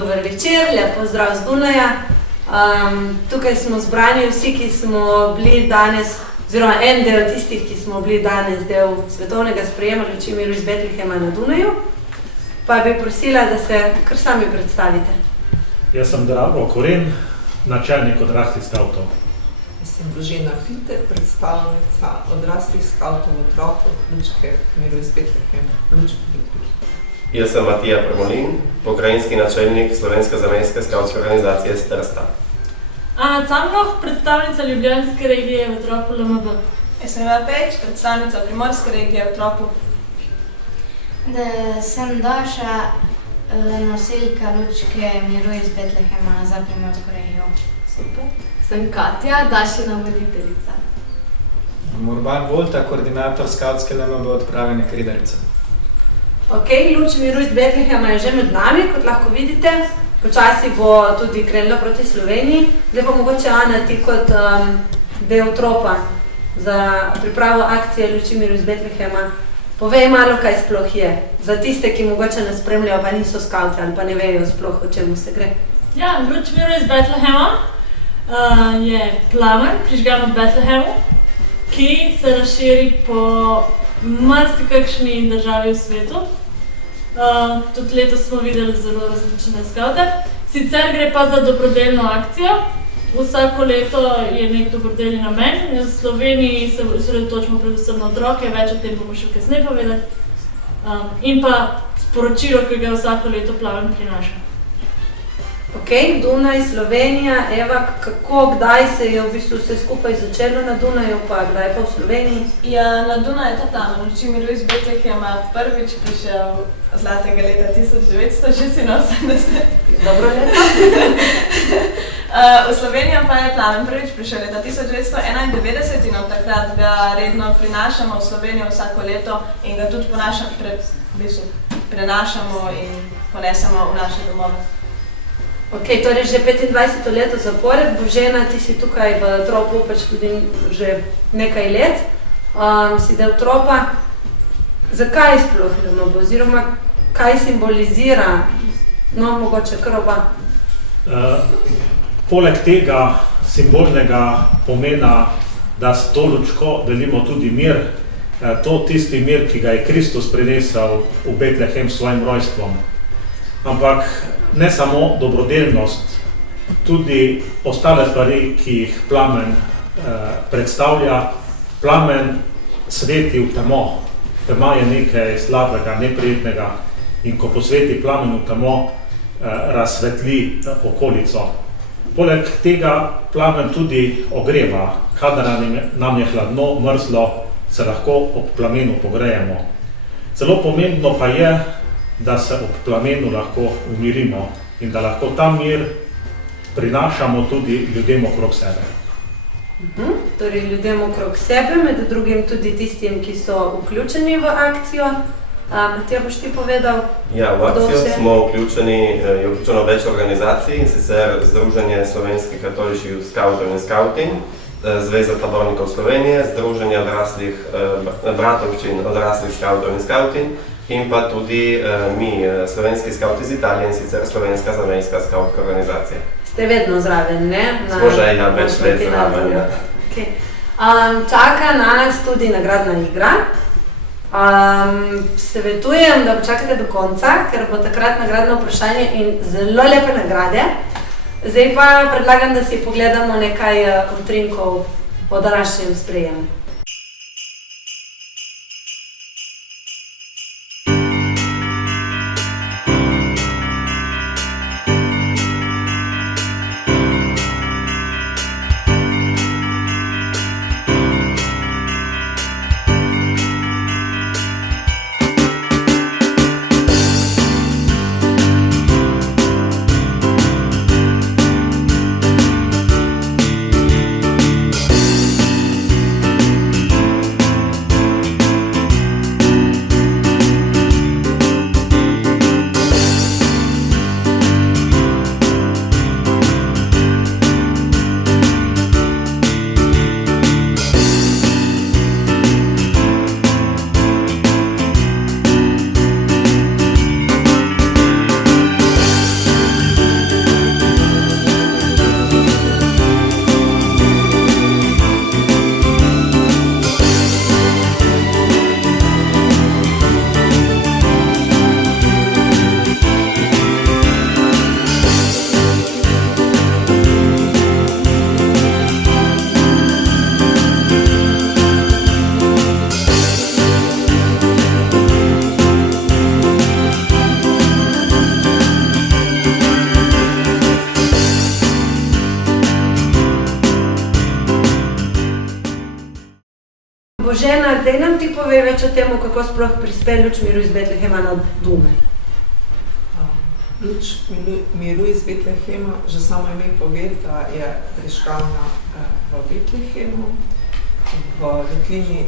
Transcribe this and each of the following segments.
Dober večer, lep pozdrav z Dunaja. Tukaj smo zbrani vsi, ki smo bili danes, oziroma en del tistih, ki smo bili danes del svetovnega sprejema luči miru iz Betlehema na Dunaju. Pa bi prosila, da se kar sami predstavite. Jaz sem Drago Koren, načelnik odraslih skavtov. Jaz sem Božena Fite, predstavnica odraslih skavtov otrokov Lučke miru iz Betlehema, Lučke Betlehema. Jaz sem Matija Premolin, pokrajinski načelnik Slovenske zamejske skavtske organizacije iz Trsta. Ana Camloh, predstavnica Ljubljanske regije v tropu LMB. Jaz sem Eva Pejić, predstavnica Primorske regije v tropu. Sem Daša, nosilka Lučke miru iz Betlehema za Primorsko regijo. Super. Sem Katja, Dašina voditeljica. Urban Volta, koordinator skavtske LMB odprave Kridarica. Ok, luč miru iz Betlehema je že med nami, kot lahko vidite. Počasi bo tudi krenila proti Sloveniji. Zdaj pa mogoče, Ana, ti kot del tropa za pripravo akcije luči miru iz Betlehema, povej malo, kaj sploh je. Za tiste, ki mogoče nas spremljajo, pa niso skavti ali pa ne vejo sploh, o čemu se gre. Ja, luč miru iz Betlehema je plamen, prižgan v Betlehemu, ki se razširi po marsikakšni državi v svetu. Tudi letos smo videli zelo različne skavte. Sicer gre pa za dobrodelno akcijo. Vsako leto je nek dobrodelni namen. V Sloveniji se osredotočimo predvsem na otroke, več o tem bomo še kasneje povedali. In pa sporočilo, ki ga vsako leto plamen prinaša. Ok, Dunaj, Slovenija, Eva, kako, kdaj se je v bistvu vse skupaj začelo na Dunaju, pa kdaj pa v Sloveniji? Ja, na Dunaj je ta tam, luči miru iz Betlehema prvič prišel zlatega leta 1986. Dobro leto. V Slovenijo pa je plamen prvič prišel leta 1991 in od takrat ga redno prinašamo v Slovenijo vsako leto in ga tudi prenašamo in ponesemo v naše domove. Ok, torej že 25. leto zapored. Božena, ti si tukaj v tropu pač tudi že nekaj let. Si del tropa. Zakaj sploh LMB, oziroma kaj simbolizira? No, mogoče kar oba. Poleg tega simbolnega pomena, da s to lučko delimo tudi mir, to tisti mir, ki ga je Kristus prinesel v Betlehem s svojim rojstvom. Ampak ne samo dobrodelnost, tudi ostale stvari, ki jih plamen predstavlja. Plamen sveti v temo. Tema je nekaj slabega, neprijetnega in ko posveti plamen v temo, razsvetli okolico. Poleg tega plamen tudi ogreva. Kadar nam je hladno, mrzlo, se lahko ob plamenu pogrejemo. Zelo pomembno pa je, da se ob plamenu lahko umirimo in da lahko ta mir prinašamo tudi ljudem okrog sebe. Torej ljudem okrog sebe, med drugim tudi tistim, ki so vključeni v akcijo. Matija, boš ti povedal? Ja, v akcijo smo je vključeno več organizacij, in sicer Združenje slovenskih katoliških skavtov in skavting, Zveza tabornikov Slovenije, Združenje bratovščin odraslih skavtov in skavtin, in pa tudi mi, slovenski skavti iz Italije, in sicer Slovenska zamejska skavtska organizacija. Ste vedno zraven, ne? Smo že več let zraven, ja. Okay. Čaka nas tudi nagradna igra. Svetujem, da počakate do konca, ker bo takrat nagradno vprašanje in zelo lepe nagrade. Zdaj pa predlagam, da si pogledamo nekaj utrinkov o današnjem sprejemu. Božena, daj nam ti pove več o tem, kako sploh prispe Luč miru iz Betlehema na Dunaj. Luč miru iz Betlehema, že samo ime pove, da je prižgana v Betlehemu, v vetlini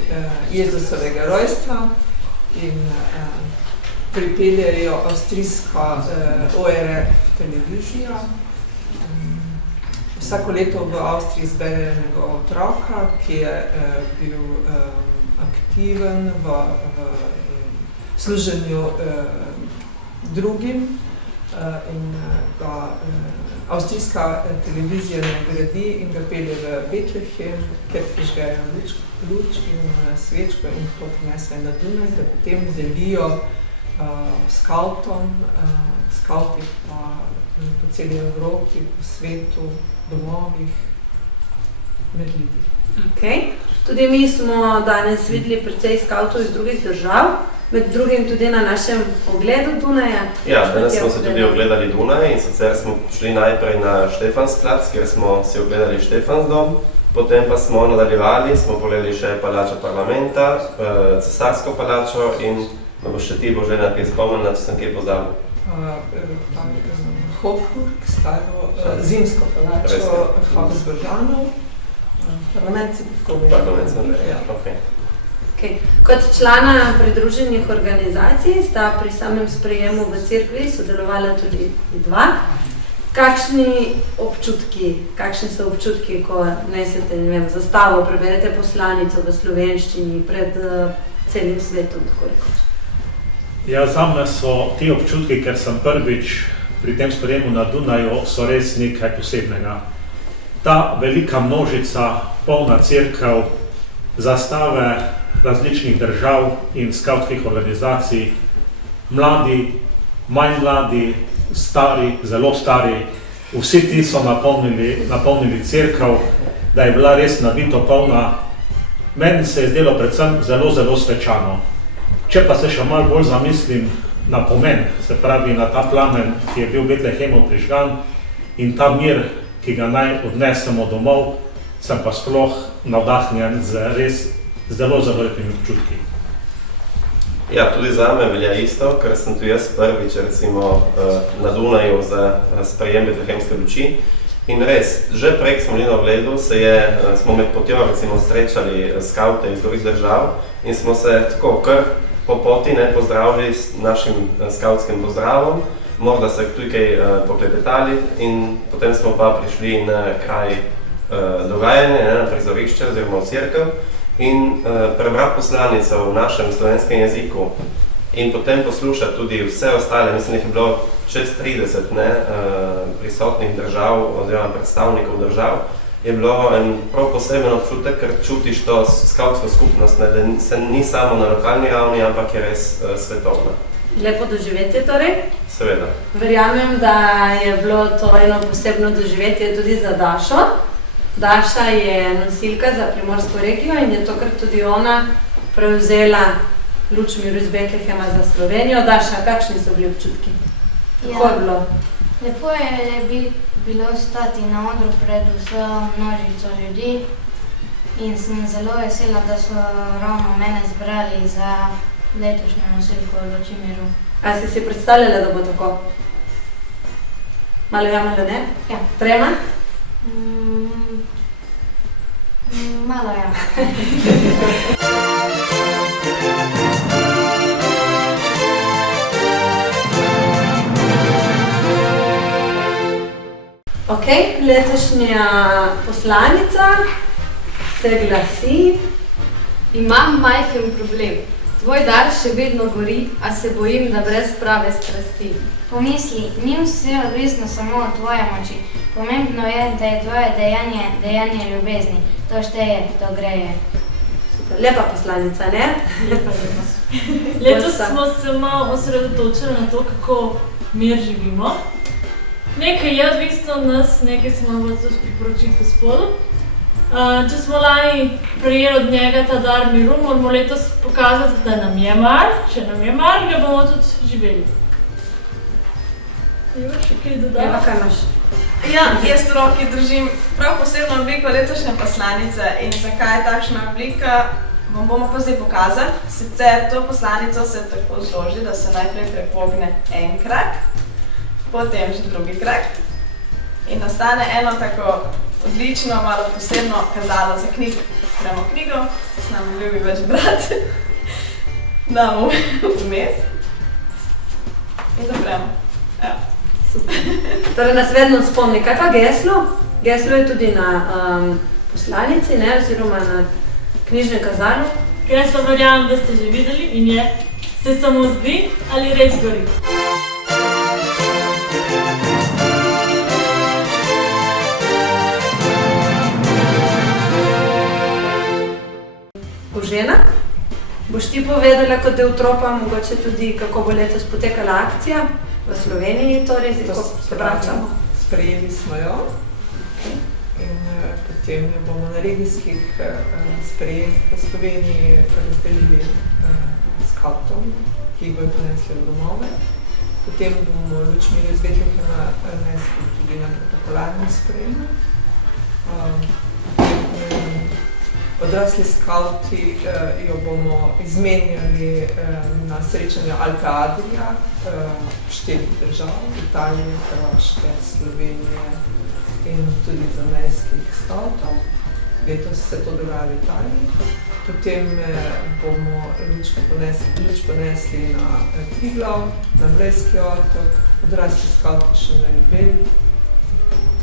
Jezusovega rojstva in pripeljejo avstrijska ORF televizija. Vsako leto v Avstriji zberejo enega otroka, ki je bil aktiven v služenju drugim in ga avstrijska televizija nagradi in ga pelje v Betlehem, kjer prižgejo luč in svečko in to prinesejo na Dunaj, da potem delijo skavtom, skavti pa po celi Evropi, po svetu, domovih, med ljudi. Okay. Tudi mi smo danes videli precej skavtov iz drugih držav, med drugim tudi na našem ogledu Dunaja. Ja, danes smo se tudi ogledali Dunaj in sicer smo šli najprej na Štefansplac, kjer smo si ogledali Štefansdom, potem pa smo nadaljevali, smo pogledali še palačo parlamenta, cesarsko palačo in me boš še ti, Božena, kaj spomnila, če sem kaj pozabil. Hofburg, staro zimsko palačo Habsburžanov, parlament si povedal. Parlament sem povedal, okej. Okay. Kot člana pridruženih organizacij sta pri samem sprejemu v cerkvi sodelovala tudi dva. Kakšni so občutki, ko nesete, ne vem, zastavo, preberete poslanico v slovenščini pred celim svetom, tako rekoč? Ja, zame so ti občutki, ker sem prvič pri tem sprejemu na Dunaju, so res nekaj posebnega. Ta velika množica, polna cerkev, zastave različnih držav in skavtskih organizacij, mladi, manj mladi, stari, zelo stari, vsi ti so napolnili cerkev, da je bila res nabito polna. Meni se je zdelo predvsem zelo, zelo svečano. Če pa se še malo bolj zamislim na pomen, se pravi na ta plamen, ki je bil v Betlehemu prižgan in ta mir, ki ga naj odnesemo domov, sem pa sploh navdahnjen z res zelo, zelo lepimi občutki. Ja, tudi zame velja isto, ker sem tu jaz prvič recimo na Dunaju za sprejem betlehemske luči. In res, že prek smo bili na ogledu, smo med potjo recimo srečali skavte iz drugih držav in smo se tako kar po poti pozdravili s našim skavtskim pozdravom, morda se tukaj poklepetali in potem smo pa prišli na kraj dogajanja, na prizorišče oziroma v cerkev in prebrati poslanico v našem slovenskem jeziku in potem poslušati tudi vse ostale, mislim, da je bilo čez 30 prisotnih držav oziroma predstavnikov držav, je bilo en prav poseben občutek, ker čutiš to skavtsko skupnost, da se ni samo na lokalni ravni, ampak je res svetovna. Lepo doživetje torej? Seveda. Verjamem, da je bilo to eno posebno doživetje tudi za Dašo. Daša je nosilka za Primorsko regijo in je tokrat tudi ona prevzela Luč miru iz Betlehema za Slovenijo. Daša, kakšni so bili občutki? Kako je bilo? Lepo je bilo stati na odru pred vso množico ljudi in sem zelo vesela, da so ravno mene zbrali za letošnjo nosilko Luči miru. A si predstavljala, da bo tako? Malo ja, malo ne? Ja. Trema? Malo ja. Ok, letošnja poslanica se glasi: Imam majhen problem. Tvoj dar še vedno gori, a se bojim, da brez prave strasti. Pomisli, ni vse odvisno samo od tvoje moči. Pomembno je, da je tvoje dejanje ljubezni. To šteje, to greje. Super, lepa poslanica, ne? Lepa. Letos smo se malo osredotočili na to, kako mir živimo. Nekaj je odvisno od nas, nekaj si moramo tudi priporočiti Gospodu. Če smo lani prejeli od njega ta dar miru, moramo letos pokazati, da nam je mar. Če nam je mar, ga bomo tudi živeli. Imaš še kaj dodati? Eva, kaj imaš? Ja, jaz v roki držim prav posebno obliko letošnje poslanice in zakaj je takšna oblika. Vam bomo pa zdaj pokazali. Sicer to poslanico se tako zloži, da se najprej prepogne en krak, potem že drugi krak in nastane eno tako odlično, malo posebno kazalo za knjigo. Odpremo knjigo, s nami ljubi več brat, damo vmes in zapremo. Evo. Super. Torej nas vedno spomni, kaj pa geslo? Geslo je tudi na poslanici, ne, oziroma na knjižnem kazalu. Geslo verjamem, da ste že videli in je: se samo zdi ali res gori. Božena, boš ti povedala kot del tropa, mogoče tudi kako bo letos potekala akcija v Sloveniji, torej zdaj, ko se vračamo. Sprejeli smo jo in potem jo bomo na regijskih sprejemih v Sloveniji razdelili skavtom, ki jih bojo prinesli v domove. Potem bomo luč miru iz Betlehema nesli tudi na protokolarni sprejem. Odrasli skavti jo bomo izmenjali na srečanju Alpe Adria, 4 držav, Italije, Hrvaške, Slovenije in tudi zamejskih skavtov. Letos se to dogaja v Italiji. Potem bomo luč ponesli na Triglav, na Blejski otok, odrasli skavti še na Ljubelj.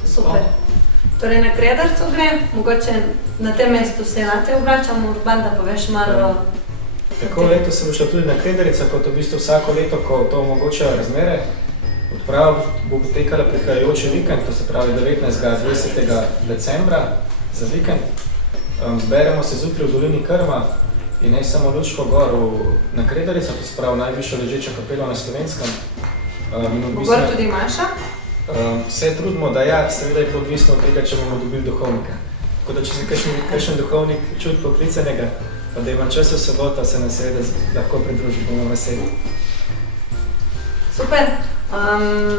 Super. Torej na Kredarcu gre, mogoče na tem mestu se na te obračamo, Urban, da poveš malo. Tako leto se bo šla tudi na Kredarico, kot v bistvu vsako leto, ko to omogočajo razmere. Odprava bo potekala prihajajoči vikend, to se pravi 19. 20. decembra za vikend. Zberemo se zjutraj v dolini Krma in ne samo Lučko gor na Kredarico, to se pravi najvišjo ležečo kapelo na Slovenskem. Gor tudi Maša? Se trudimo, da ja, seveda je odvisno od tega, če bomo dobili duhovnika. Tako da, če se kakšen duhovnik čuti poklicanega, pa da ima čas v soboto, se nam seveda lahko pridruži, bomo veseli. Super.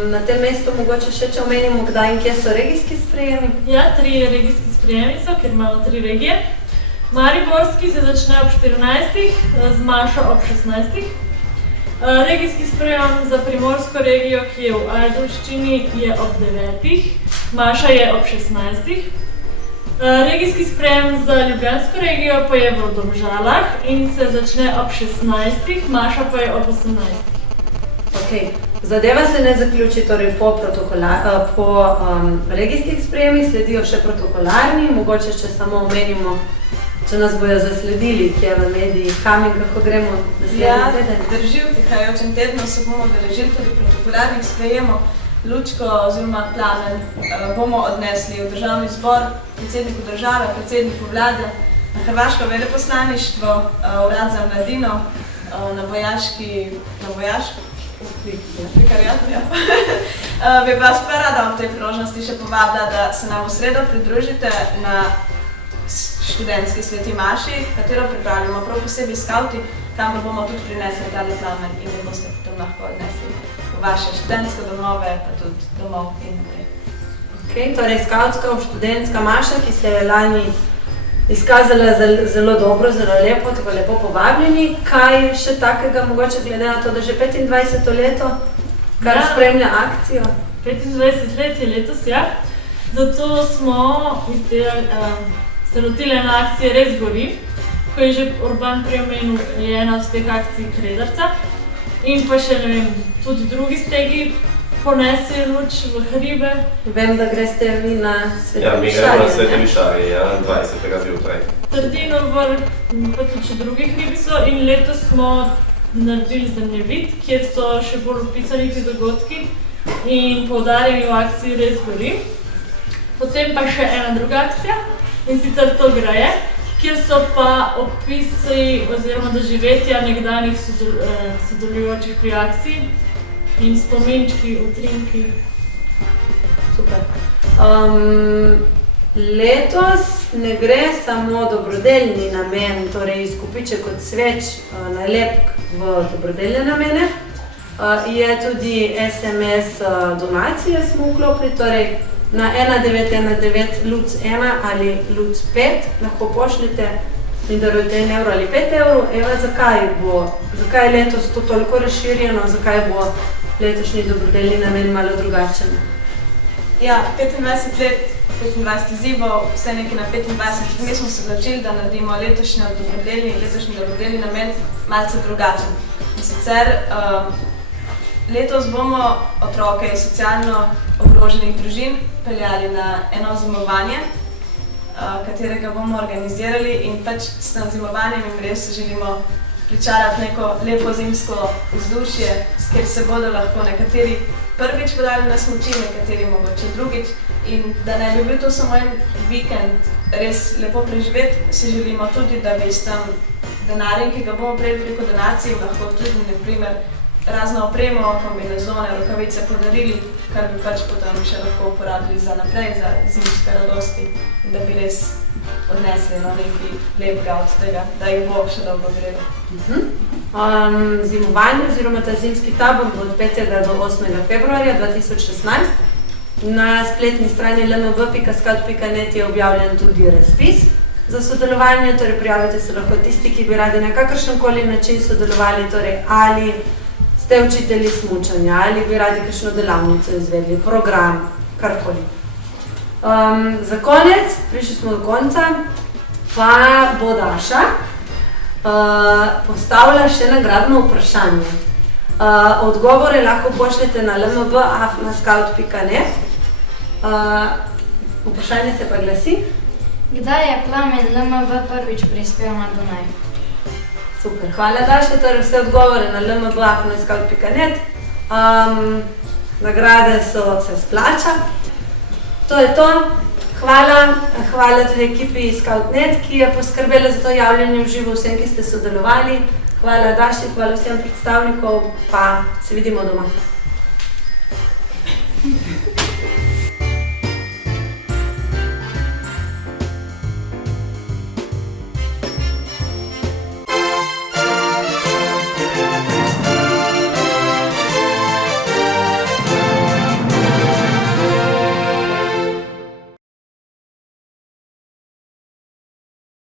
Na tem mestu mogoče še, če omenimo, kdaj in kje so regijski sprejemi? Ja, 3 regijski sprejemi so, ker imamo 3 regije. Mariborski se začne ob 14, z Mašo ob 16. Regijski sprejem za primorsko regijo, ki je v Ajdovščini, je ob 9, Maša je ob 16. Regijski sprejem za ljubljansko regijo pa je v Domžalah in se začne ob 16, Maša pa je ob 18. Ok, zadeva se ne zaključi torej po regijskih sprejemih, sledijo še protokolarni, mogoče še samo omenimo, če nas bojo zasledili, kje v mediji, kam in kako gremo naslednji teden. Ja, drži, v prihajajočem tednu se bomo udeležili tudi protokolarnih sprejemov. Lučko oziroma plamen bomo odnesli v državni zbor, predsedniku države, predsedniku vlade, na hrvaško veleposlaništvo, urad za mladino, na vojaški vikariat. Bi vas pa rada v tej priložnosti še povabila, da se nam v sredo pridružite na študentski sveti maši, katero pripravljamo prav posebej skavti, kamor bomo tudi prinesli tale plamen in ga boste potem lahko odnesli v vaše študentske domove, pa tudi domov in naprej. Ok, torej skavtska, študentska maša, ki se je lani izkazala zelo dobro, zelo lepo, tako lepo povabljeni. Kaj še takega mogoče glede na to, da že 25. leto, kar spremlja akcijo? 25 let je letos, ja. Zato smo se lotili ena akcija Res gori, ko je že Urban prej omenil, je ena od teh akcij Kredarca. In pa še, ne vem, tudi drugi stegi ponesejo luč v hribe. Vem, da greste vi na Sveti Ja, mi Višarje, gremo na ne? Sveti Višarje, ja, 20. zjutraj. Trdino vrh, pa tudi še drugi hribi so in letos smo naredili zemljevid, kjer so še bolj opisani ti dogodki in poudarjeni v akciji Res gori. Potem pa še ena druga akcija, in sicer To graje, kjer so pa opisi oziroma doživetja nekdanjih sodelujočih pri akciji in spominčki, utrinki. Super. Letos ne gre samo dobrodelni namen, torej izkupiček od sveč, nalepk v dobrodelne namene. Je tudi SMS donacije smo vklopili, torej na 1919 LUC1 ali LUC5 lahko pošljete in darujete 1 evro ali 5 evrov. Eva, zakaj je letos to toliko razširjeno, zakaj bo letošnji dobrodelni namen malo drugačen? Ja, 25 let, 25 izzivov, vse nekaj na 25. Mi smo se odločili, da naredimo letošnji dobrodelni namen malce drugačen. In sicer letos bomo otroke iz socialno ogroženih družin peljali na eno zimovanje, katerega bomo organizirali in pač s tem zimovanjem jim res želimo pričarati neko lepo zimsko vzdušje, kjer se bodo lahko nekateri prvič podali na smuči, nekateri mogoče drugič. In da ne bi bil to samo en vikend res lepo preživeti, si želimo tudi, da bi s tem denarjem, ki ga bomo prejeli preko donacij, lahko tudi naprimer razno opremo, kombinezone, rokavice podarili, kar bi pač potem še lahko uporabili za naprej, za zimske radosti, in da bi res odnesli nekaj lepega od tega, da jih bo še dolgo grelo. Zimovanje oziroma ta zimski tabor bo od 5. do 8. februarja 2016. Na spletni strani lmb.scout.net je objavljen tudi razpis za sodelovanje, torej prijavite se lahko tisti, ki bi radi na kakršenkoli način sodelovali, torej ali ste učitelji smučanja, ali bi radi kakšno delavnico izvedli, program, karkoli. Za konec, prišli smo do konca, pa bo Daša postavila še nagradno vprašanje. Odgovore lahko pošljete na lmb@scout.net. Vprašanje se pa glasi: Kdaj je Plamen LMV prvič prispel na Dunaj? Super, hvala Daša, torej vse odgovore na lmb@scout.net. Nagrade se splača. To je to. Hvala tudi ekipi Scout.net, ki je poskrbela za to javljanje v živo vsem, ki ste sodelovali. Hvala Daši, hvala vsem predstavnikov, pa se vidimo doma.